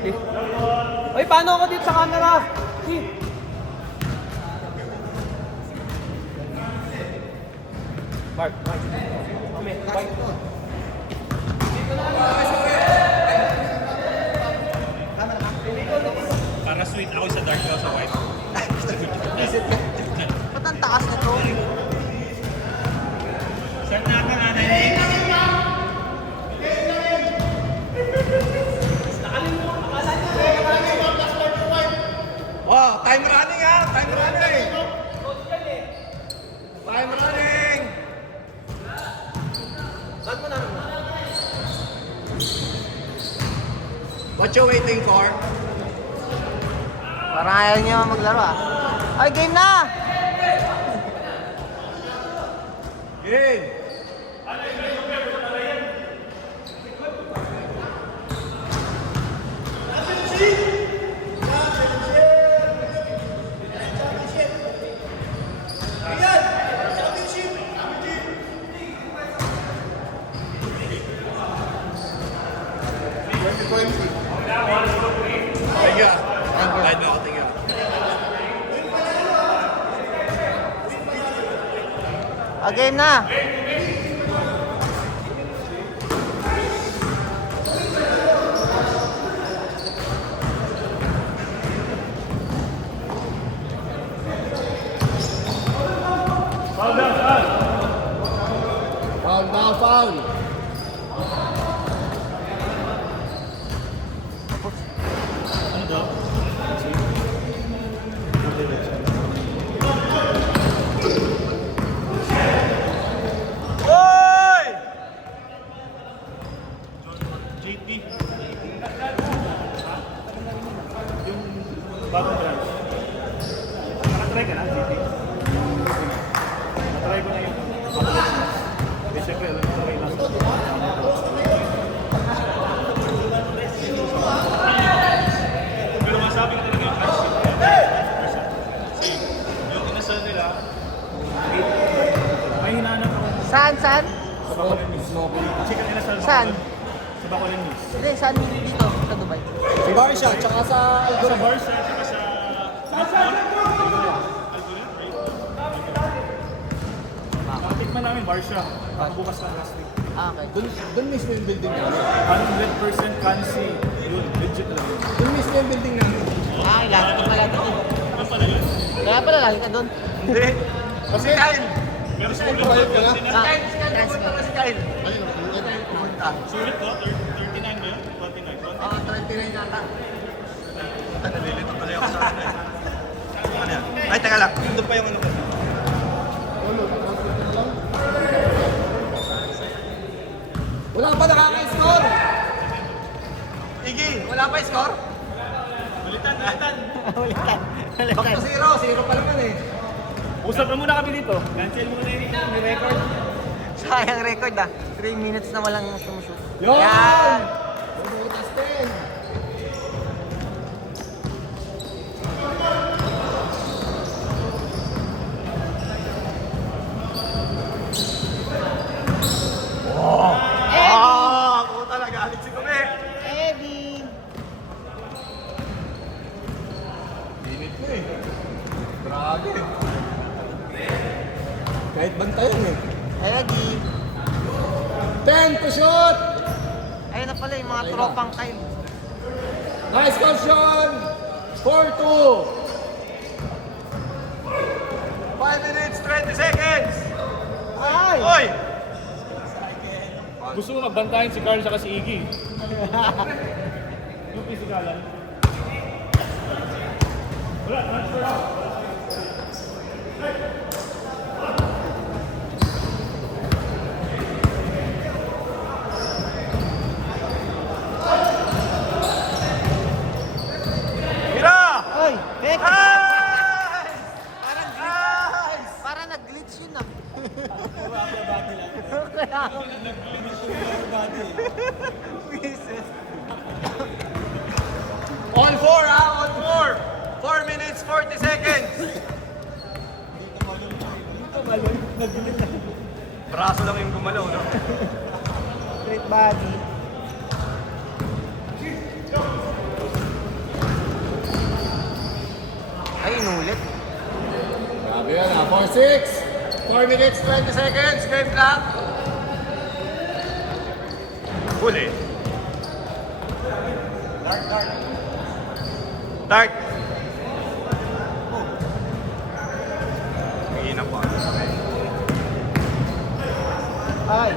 Ay, paano ako dito sa camera? Si. Mark. Kami. Para sweet ako sa dark sa white. Ba't ang taas na to? Start natin nanay. Oh, time running ha! Time running! Time running! What you waiting for? Parang ayaw niya maglaro ah. Ay, game na! Game! Tiga. Kahit na ako tiga. Game na! Foul na foul. Oy! JT. Yung bagong branch. Nakatry ka na, JT? Nakatry ko na yung eh, siyempre, alam ko try lang. Pero masabi ko talaga yung price. Kasi yung inasal nila, may hinahanap ako Saan? sa Bacolod News. Chicken inasal Saan? Sa Bacolod News. Hindi, saan dito? Sa Dubai? Si Barsha, tsaka sa Sa Barca, tsaka sa Tikman namin Barca. Bukas lang last week. Okay. Doon mismo yung building namin. 100% cancy. Yun, legit lang. Doon mismo yung building namin. Lagi ka pala doon. Ano pala yun? Kaya pala lagi ka doon. Hindi. Kasi Kyle. Pero sa ulit Bayad ka na? Transfer. Si Kyle. Ayun, ito yung pumunta. Sulit ko, 39 ba yun? 29. 39 yata. Nalilito tuloy ako sa ano eh. Ano yan? Ay, teka lang. Doon pa yung ano ko. Wala pa nakaka-score! Iggy, wala pa score? Balitan. Back to zero. Zero pa naman eh. Usap na muna kami dito. Cancel muna yung record. Sayang record ah. 3 minutes na walang sumushoot. Yun! Yan! Butas 10. Ako talaga. Alit si Kume. Eddie! Init mo eh. Grabe. Kahit bantayan eh. Eddie! 10 to shoot! Ayun na pala yung mga tropang kayo. Nice caution! 4-2! 5 minutes, 20 seconds. Ay! Oy! Gusto mo magbantayan si Carl saka si Iggy. Yung pisikalan. Wala, transfer out. Mira! Ay! Beck! Nice! Parang nag-glitch yun ah. Kaya... Pieces. On 4 ha, on 4. 4 minutes, 40 seconds. Braso lang yung gumalaw, no? Great body. Ay, inulit. Grabe yan, 4-6. 4 minutes, 20 seconds. Game clock. Huli. Start. Hingin pa. Ay.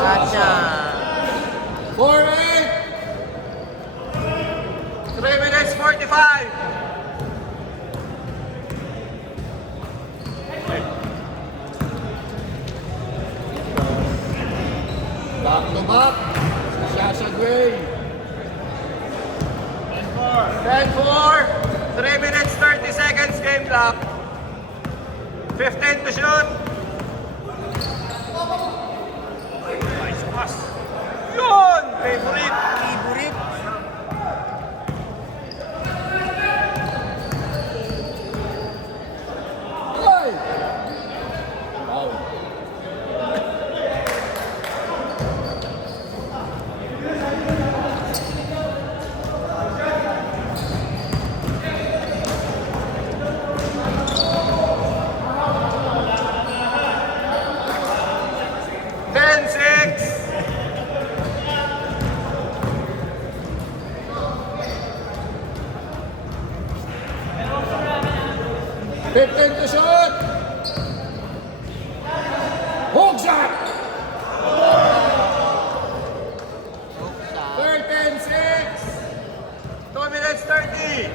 Gotcha. 4-8. 3 minutes, 45. Back to back. Sasha Gray. 10-4. 3 minutes, 30 seconds. Game clock. 15 to shoot. Nice pass. Yun! Favorite. Favorite. Ay! Wow. Ten, 6. Fifteen to shoot. Hook shot. Hook shot. 13-6. 2 minutes, 30.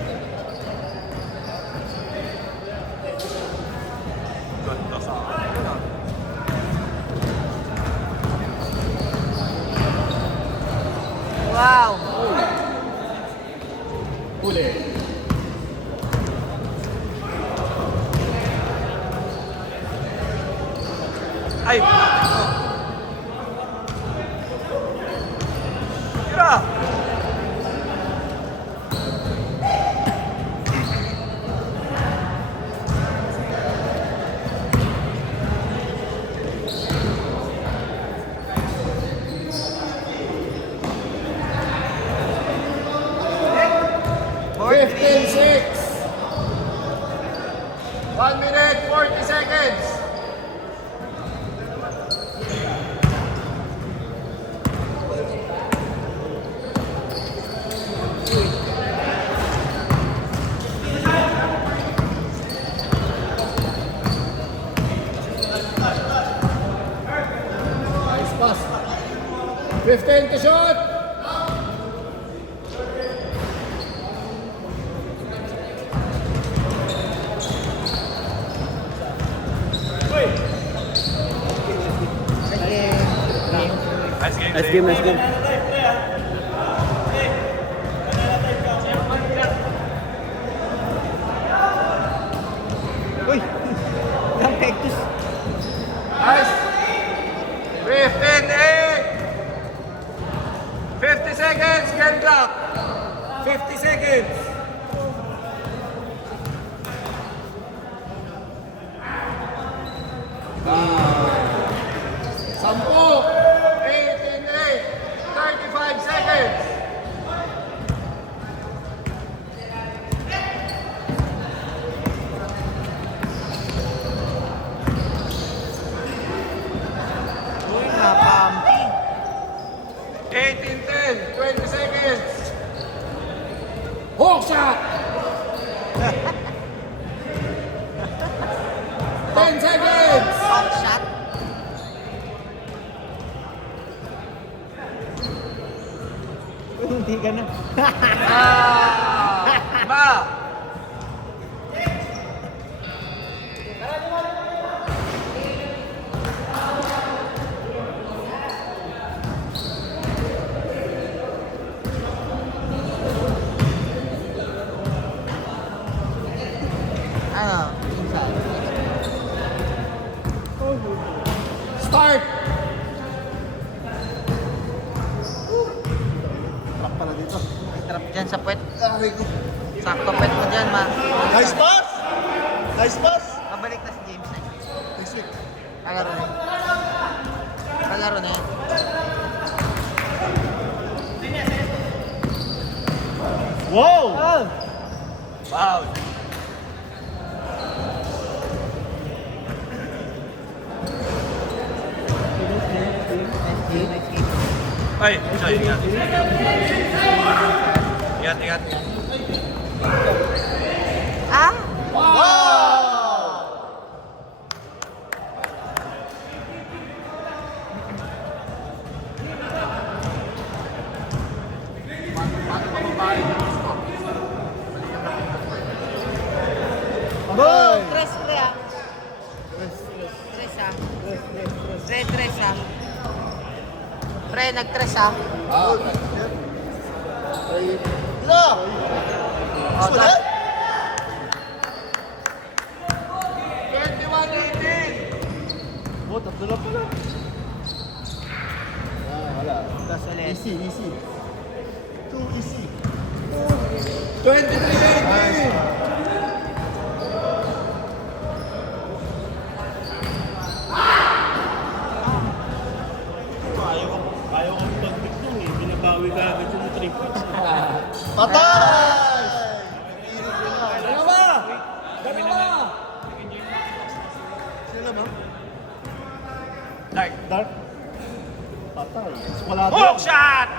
Ganda sa akin. Wow. Huli. Ay! Tira! Four, 15-6. 1 minute, 40 seconds. Nice pass. 15 to shoot. Nice game, nice game. Uy! Ang cactus. Nice! 15-8. 50 seconds, game clock. 50 seconds. Sampo. 18-8. 35 seconds. Uy, napampi. 18-10. 20 seconds. Hook shot. 10 seconds. Hook shot. Uy, hindi ka na. Ma! Ano? Inside. Start. Trap dyan sa puwet. Sakto puwet mo dyan, ma. Nice pass! Nice pass! Pabalik na si James. Next week. Agad rin. laro na yan. Wow! Wow. Ay, sorry, ingat. Ingat, ingat. Ah! Boy! Tres, pre, ah. Tres, ah. Tres, ah. Pre, nag-tres, ah. Oh, Sulit! 21-18! Oh, tatlo na pala. Wala. dos ulit. Easy, easy. Too easy. 23-18! Ayaw ko pag-pick dun eh. Binabawi ka agad yung 3 points. Patay! Dalawa! Dalawa! Sila ba? Dark. Dark. Patay. Wala Hook shot!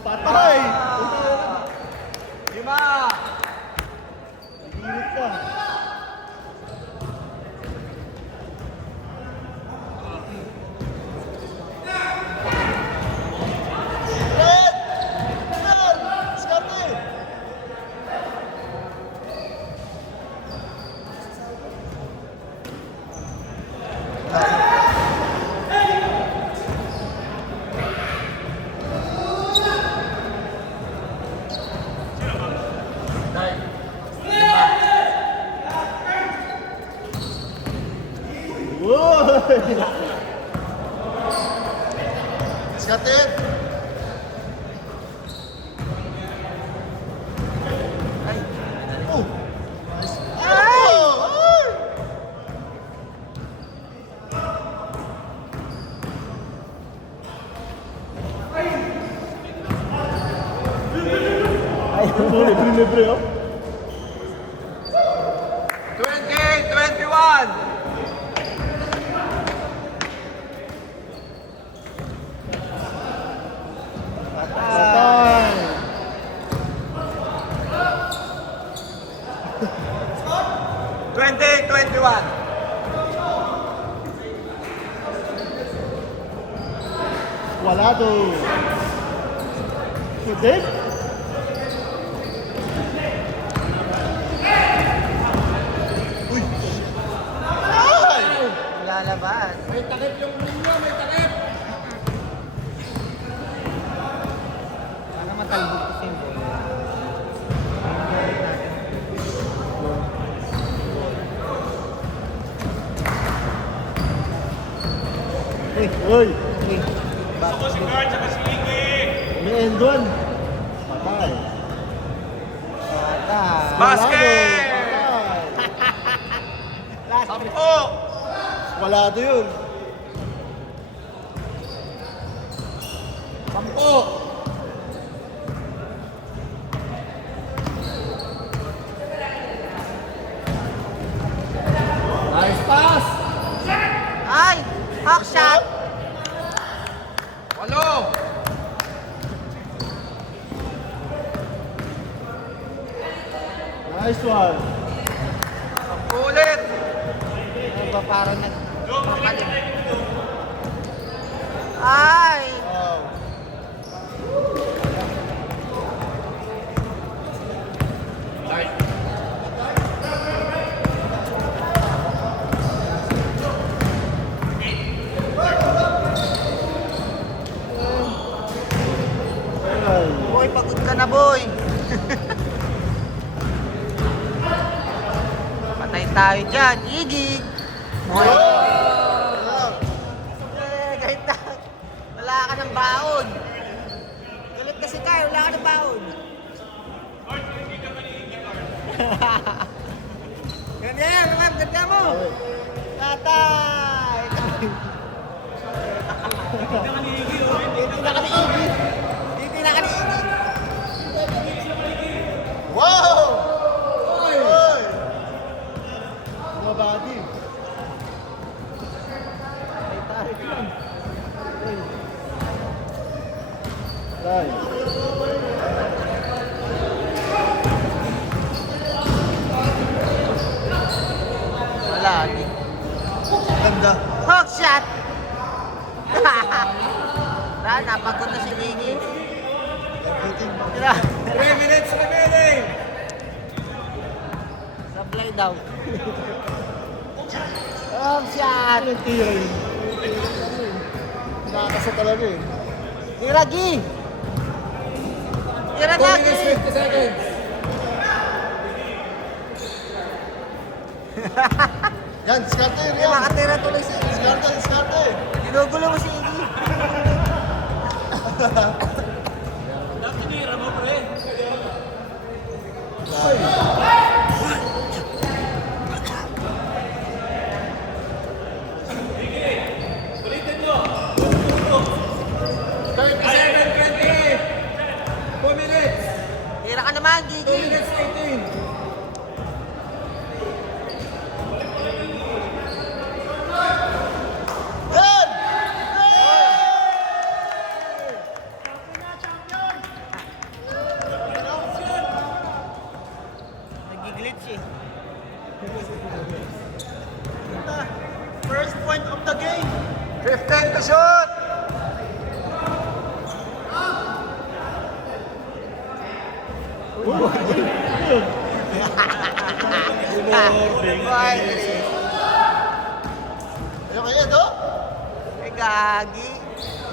Patay! Lima! Init ka. Red! Red! Skarte! Skarte! Oh! Nice. Ay! Libre, oh. 28-21! Patay! 28-21! Wala to. Sulit? Lalaban. May takip yung linya, may takip! Sana matalbog ko si Boy. Uy! Uy! Gusto ko si Guard sa Iggy. May end one. Patay. Patay. Basket! Patay. Sampo! Wala to yun. 10! Nice pass! Ay! Hawk shot! 8! Nice one. Ulit! Ano ba parang nagpapalit? Ay! Ay. Boy, pagod ka na, boy! Patay tayo dyan, Iggy! Boy! Kahit na, wala ka ng baon! Galit kasi tayo, wala ka ng baon! Ganyan, naman, ganda mo! Patay! Titinaka ni Iggy. Titinaka ni Iggy. Wow! Oy! Mabadi. Ay, tarik lang. Ay. Wala. Ganda. Hook shot! Napagod na si Iggy. Tira. 3 minutes remaining. Supply daw. Hook shot! Anong tira yun? Nakakasa talaga eh. Tira, Gi! Tira 2 na, minutes, Gi! 50 seconds. Yan, diskarte yun Ay, yan. makatira tuloy si Iggy. Diskarte, diskarte. Ginugulo mo si Iggy. Tira ka naman, Gigi. Yan! Nag-glitch eh. First point of the game. 15 to shoot! Ay, Ano kaya to? ay, gagi.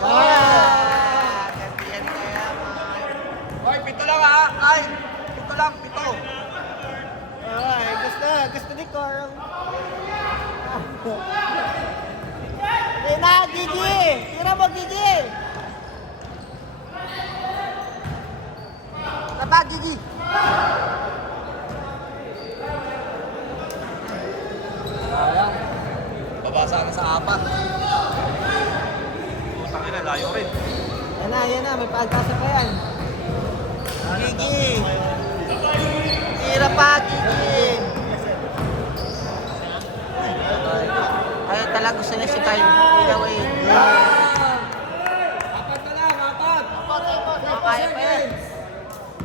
Ah, gantihan kaya, man. Hoy, pito lang ha! Ay! Pito lang, pito! Ay, gusto ni Carl. Ay na, Gigi! Tira mo, Gigi! Taba, Gigi! Sayang. Babasa na sa 4. Putang ina, layo rin. Yan na, may pagkasa pa yan. Gigi! Tira pa, Gigi! Ayaw talaga gusto niya si Kyle. Tira, wait. Apat na lang, apat. Kaya pa yan.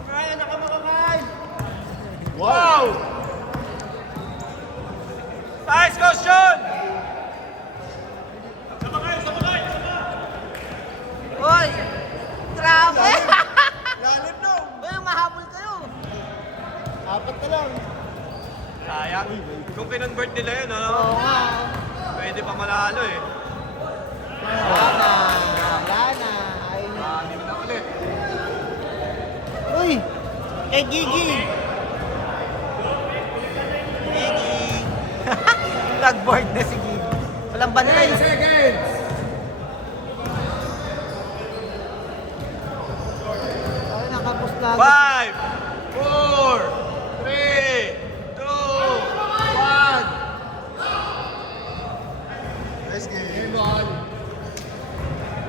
Kaya na ka makakain. Wow! Nice, Coach John! Hoy! Grabe! Lalim no. Uy, mahabol kayo. Apat na lang. Sayang. Kung kinonvert nila yun, ano? Oo nga. Pwede pa manalo eh. Wala na. Wala na. Ay. Anim na ulit. Uy! Kay Gigi! Gigi! Nag-board na si Gigi. Walang 10 bantay. seconds. Ay, nakapos na. 5,